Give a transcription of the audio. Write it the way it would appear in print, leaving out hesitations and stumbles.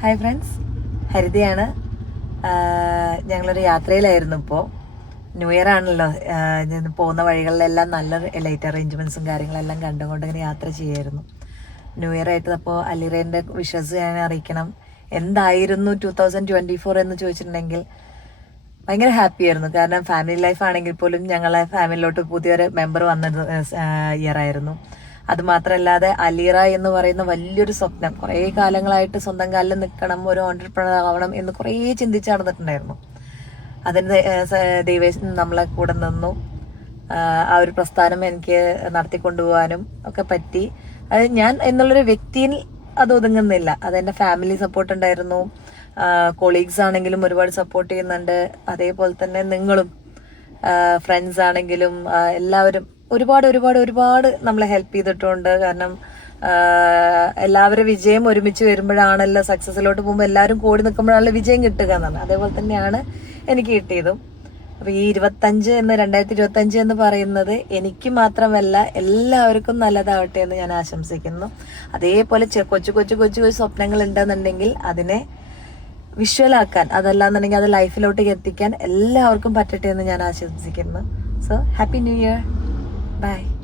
Hi friends, ഹരിതയാണ്. ഞങ്ങളൊരു യാത്രയിലായിരുന്നു. ഇപ്പോൾ new year ആണല്ലോ. പോകുന്ന വഴികളിലെല്ലാം നല്ല ലൈറ്റ് അറേഞ്ച്മെൻറ്റ്സും കാര്യങ്ങളെല്ലാം കണ്ടുകൊണ്ട് ഇങ്ങനെ യാത്ര ചെയ്യായിരുന്നു. ന്യൂ ഇയർ ആയിട്ട് അപ്പോൾ അലിറേൻ്റെ വിഷസ് ഞാൻ അറിയിക്കണം. എന്തായിരുന്നു 2024 എന്ന് ചോദിച്ചിട്ടുണ്ടെങ്കിൽ ഭയങ്കര ഹാപ്പി ആയിരുന്നു. കാരണം ഫാമിലി ലൈഫ് ആണെങ്കിൽ പോലും ഞങ്ങളെ ഫാമിലിയിലോട്ട് പുതിയൊരു മെമ്പർ വന്നത് ഇയർ ആയിരുന്നു. അത് മാത്രമല്ലാതെ അലീറ എന്ന് പറയുന്ന വലിയൊരു സ്വപ്നം, കുറേ കാലങ്ങളായിട്ട് സ്വന്തം കാലിൽ നിൽക്കണം, ഒരു ഓൺടർപ്രണർ ആവണം എന്ന് കുറേ ചിന്തിച്ച് നടന്നിട്ടുണ്ടായിരുന്നു. അതിന് ദൈവം നമ്മളെ കൂടെ നിന്നു. ആ ഒരു പ്രസ്ഥാനം എനിക്ക് നടത്തിക്കൊണ്ടുപോകാനും ഒക്കെ പറ്റി. അത് ഞാൻ എന്നുള്ളൊരു വ്യക്തിയിൽ അത് ഒതുങ്ങുന്നില്ല. അതെൻ്റെ ഫാമിലി സപ്പോർട്ട് ഉണ്ടായിരുന്നു, കൊളീഗ്സ് ആണെങ്കിലും ഒരുപാട് സപ്പോർട്ട് ചെയ്യുന്നുണ്ട്. അതേപോലെ തന്നെ നിങ്ങളും ഫ്രണ്ട്സ് ആണെങ്കിലും എല്ലാവരും ഒരുപാട് ഒരുപാട് ഒരുപാട് നമ്മളെ ഹെൽപ്പ് ചെയ്തിട്ടുണ്ട്. കാരണം എല്ലാവരും വിജയം ഒരുമിച്ച് വരുമ്പോഴാണല്ലോ, സക്സസിലോട്ട് പോകുമ്പോൾ എല്ലാവരും കൂടി നിൽക്കുമ്പോഴാണല്ലോ വിജയം കിട്ടുക എന്നാണ്. അതേപോലെ തന്നെയാണ് എനിക്ക് കിട്ടിയതും. അപ്പൊ ഈ 2025 എന്ന് പറയുന്നത് എനിക്ക് മാത്രമല്ല എല്ലാവർക്കും നല്ലതാവട്ടെ എന്ന് ഞാൻ ആശംസിക്കുന്നു. അതേപോലെ കൊച്ചു കൊച്ചു കൊച്ചു കൊച്ചു സ്വപ്നങ്ങൾ ഉണ്ടെന്നുണ്ടെങ്കിൽ അതിനെ വിഷ്വലാക്കാൻ, അതല്ലാന്നുണ്ടെങ്കിൽ അത് ലൈഫിലോട്ട് എത്തിക്കാൻ എല്ലാവർക്കും പറ്റട്ടെ എന്ന് ഞാൻ ആശംസിക്കുന്നു. So happy new year. Bye.